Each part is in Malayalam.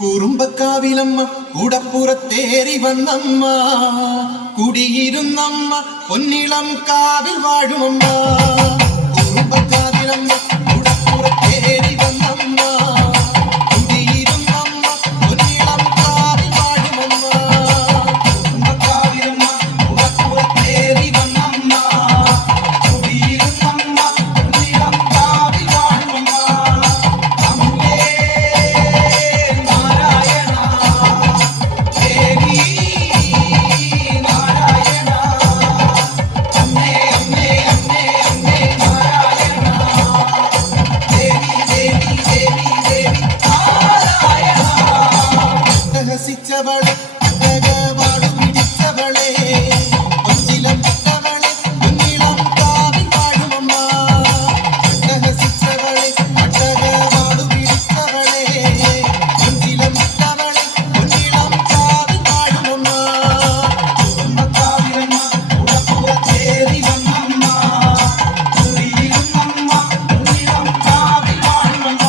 കുറുമ്പക്കാവിലമ്മ കൂടപ്പുറത്തേറി വന്നമ്മ കുടിയിരുന്നമ്മ പൊന്നിളം കാവിൽ വാഴുമമ്മ. കുറുമ്പക്കാവിലമ്മ കൂടപ്പുറത്തേറി വന്നമ്മ കുടിയിരുന്നമ്മ പൊന്നിളം കാവിൽ വാഴുമമ്മ. കുറുമ്പക്കാവിലമ്മ കൂടപ്പുറത്തേറി വന്നമ്മ കുടിയിരുന്നമ്മ പൊന്നിളം കാവിൽ വാഴുമമ്മ. രസിച്ചവളെ അഴകവാടു പിടിച്ചവളെ കൊച്ചിലം വിട്ടവളെ പൊന്നിളം കാവിൽ വാഴുമമ്മ. രസിച്ചവളെ അഴകവാടു പിടിച്ചവളെ കൊച്ചിലം വിട്ടവളെ പൊന്നിളം കാവിൽ വാഴുമമ്മ. കുറുമ്പക്കാവിലമ്മ കൂടപ്പുറത്തേറി വന്നമ്മ കുടിയിരുന്നമ്മ പൊന്നിളം കാവിൽ വാഴുമമ്മ.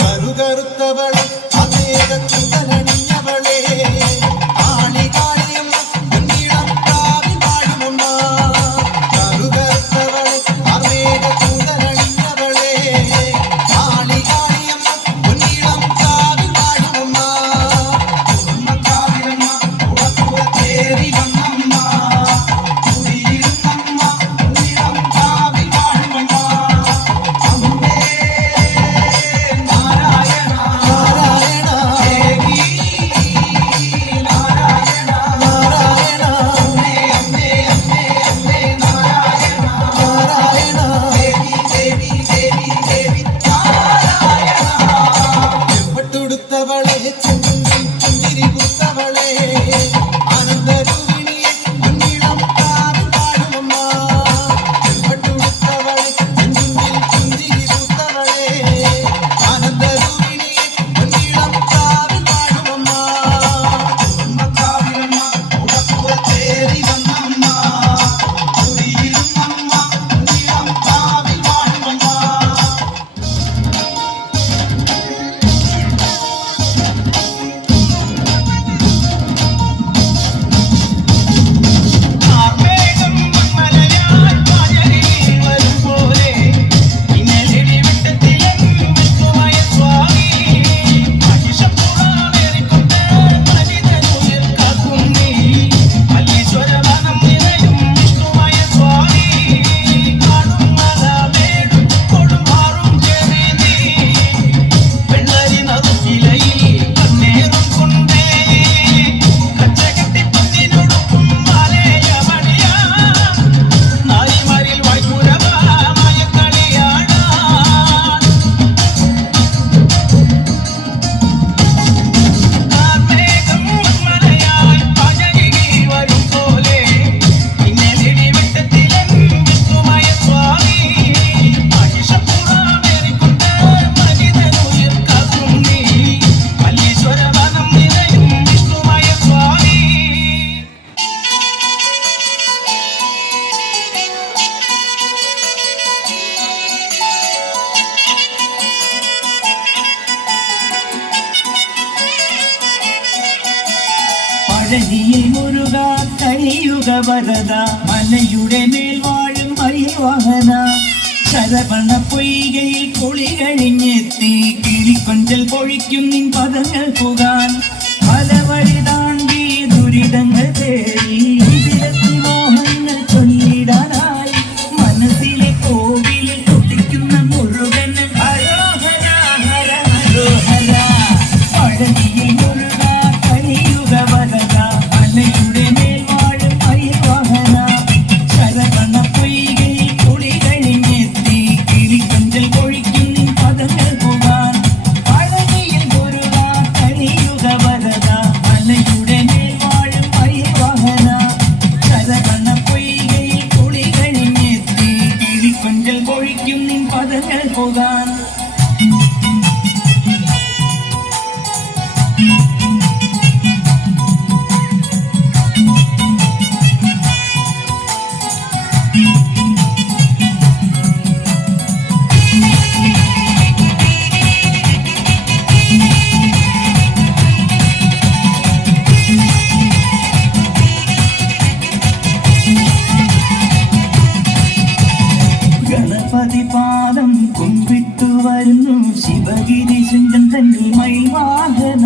കറുകറുത്തവളെ അതേതൂതനണിഞ്ഞവളെ ആളികാളിയമ്മ പൊന്നിളം കാവിൽ വാഴുമമ്മ. കറുകറുത്തവളെ അതേതൂതനണിഞ്ഞവളെ ആളികാളിയമ്മ പൊന്നിളം കാവിൽ വാഴുമമ്മ. കുറുമ്പക്കാവിലമ്മ കൂടപ്പുറത്തേറി വന്നമ്മ കുടിയിരുന്നമ്മ പൊന്നിളം കാവിൽ വാഴുമമ്മ. ടുത്തവളെ ചെഞ്ചുണ്ടിൽ പുഞ്ചിരി പൂത്തവളെ ആനന്ദരൂപിണിയെ പൊന്നിളം കാവിൽ വാഴുമമ്മ. ചെമ്പട്ടുടുത്തവളെ ചെഞ്ചുണ്ടിൽ പുഞ്ചിരി പൂത്തവളെ ആനന്ദരൂപിണിയെ പൊന്നിളം കാവിൽ വാഴുമമ്മ. കുറുമ്പക്കാവിലമ്മ കൂടപ്പുറത്തേറി വന്നമ്മ കുടിയിരുന്നമ്മ പൊന്നിളം കാവിൽ വാഴുമമ്മ. പഴനിയിൽ മുരുക കലിയുഗ വരദ മലയുടെ മേൽ വാഴും മയിൽവാഹന ശരവണ പൊയ്കയിൽ കുളി കഴിഞ്ഞെത്തി കിളിക്കൊഞ്ചൽ പൊഴിക്കും നിൻ പദങ്ങൾ പുകാൻ പല വഴി താണ്ടി ദുരിതങ്ങൾ തേടി ഇതിലെത്തി മോഹങ്ങൾ ചൊല്ലിടാനായി മനസ്സിലെ കോവിലിൽ കൊതിക്കുന്ന പോകാൻ ഗണപതിപാദം കുമ്പിട്ടു വരുന്നു ശിവഗിരി ശൃംഗൻ തന്നിൽ മൈവാഹന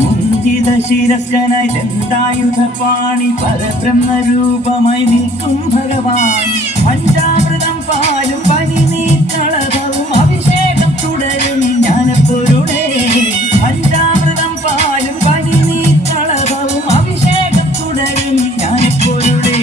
മുഞ്ചിത ശിരസ്കനായി ദന്തായുധ പാണി പരബ്രഹ്മരൂപമായി നിൽക്കും ഭഗവാൻ പഞ്ചാമൃതം പാലും പനി നീക്കളവും അഭിഷേകം തുടരും ജ്ഞാനപ്പൊരുളേ പഞ്ചാമൃതം പാലും പനി നീക്കളവും അഭിഷേകം തുടരും ജ്ഞാനപ്പൊരുളേ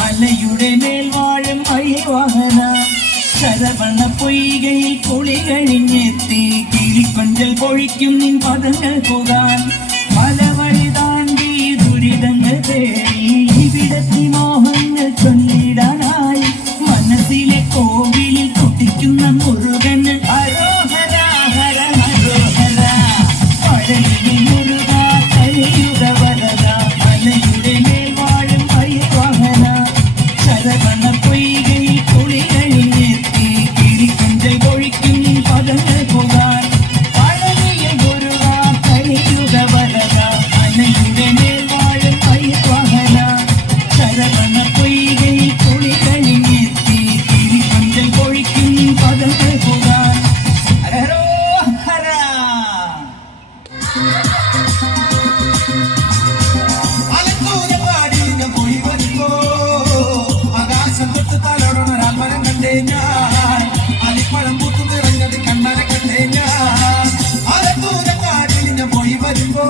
മലയുടെ മേൽ വാഴും അയ്യവാഹന ശരവണ പൊയ്കയിൽ കുളി കഴിഞ്ഞെത്തി കിളിക്കൊഞ്ചൽ പൊഴിക്കും നിൻ പദങ്ങൾ പോകാൻ മലവഴി താണ്ടി ദുരിതങ്ങൾ തേടി ഇവിടത്തി മോഹങ്ങൾ ചൊല്ലിടാനായി മനസ്സിലെ കോവിലിൽ കുട്ടിക്കുന്ന മുരുകൻ ഹരോഹര ഹര ഹരോഹര പഴനി മുരുക കലിയുഗ വരദ മലയുടെ മേൽ വാഴും അയ്യവാഹന ശരവണ പൊയ്കയിൽ കുളി കഴിഞ്ഞെത്തി കിളിക്കൊഞ്ചൽ പൊഴിക്കും നിൻ പദങ്ങൾ പോകാൻ പഴനിയിൽ മുരുക കലിയുഗ വരദ മലയുടെ മേൽ വാഴും അയ്യവാഹന ശരവണ പൊയ്കയിൽ കുളി കഴിഞ്ഞെത്തി കിളിക്കൊഞ്ചൽ പൊഴിക്കും നിൻ പദങ്ങൾ പോകാൻ ഹരോഹര ആലത്തൂരപ്പാടി ഞാൻ പോയി വരുമ്പോ ആകാശം തൊട്ട് തലോടണ രാമനം കണ്ടേ ഞാൻ അലിപ്പഴം പൂത്തു നിറഞ്ഞത് കണ്ണനെ കണ്ടേ ഞാൻ ആലത്തൂരപ്പാടി ഞാൻ പോയി വരുമ്പോ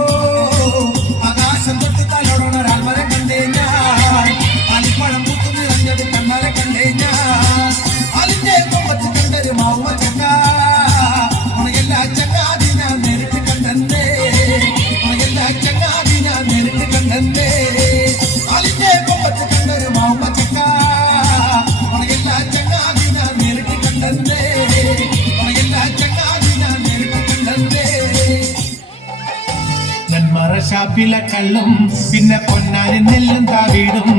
ആകാശം തൊട്ട് തലോടണ രാമനം കണ്ടേ ഞാൻ അലിപ്പഴം പൂത്തു നിറഞ്ഞത് കണ്ണനെ കണ്ടേ ഞാൻ അലിന്റെ കൊമ്പത്ത് കണ്ടൊരു മാവുമ ചക്ക ഉണയെല്ലാ ചങ്ങാതി ഞാൻ നേരിട്ട് കണ്ടേ ഉണയെല്ലാ ചങ്ങാതി ഞാൻ നേരിട്ട് കണ്ടേ അലിന്റെ കൊമ്പത്ത് കണ്ടൊരു മാവുമ ചക്ക ഉണയെല്ലാ ചങ്ങാതി ഞാൻ നേരിട്ട് കണ്ടേ ഉണയെല്ലാ ചങ്ങാതി ഞാൻ നേരിട്ട് കണ്ടേ നെന്മറ ഷാപ്പിലെ കള്ളും പിന്നെ പൊന്നാനി നെല്ലും താവീടും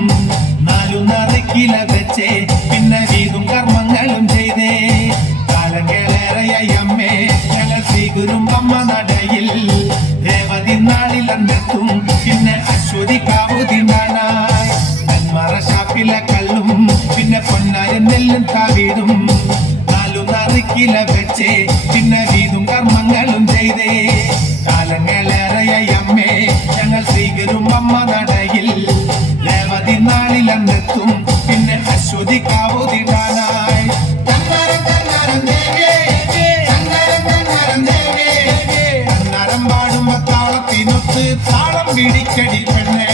നാലു നറുക്കില വെച്ചേ പിന്നെ വീതും കർമ്മങ്ങളും ചെയ്തേ കാലങ്ങളേറെയായി അമ്മേ ഞങ്ങൾ ശ്രീഗുരുമ്പമ്മ നടയിൽ രേവതി നാളിലെത്തും പിന്നെ അശ്വതി കാവുതിനായി നെന്മറ ഷാപ്പിലെ കള്ളും പിന്നെ പൊന്നാനി നെല്ലും താവീടും നാലു നറുക്കില വെച്ചേ പിന്നെ വീതും കർമ്മങ്ങളും ചെയ്തേ കാലങ്ങളേറെയായി അമ്മേ ഞങ്ങൾ ശ്രീഗുരുമ്പമ്മ നടയിൽ രേവതി നാളിലെത്തും പിന്നെ അശ്വതി കാവുതിനായി അന്നരം പാടുമ്പോ താളത്തിനൊത്ത് താളം പിടിക്കടി പെണ്ണേ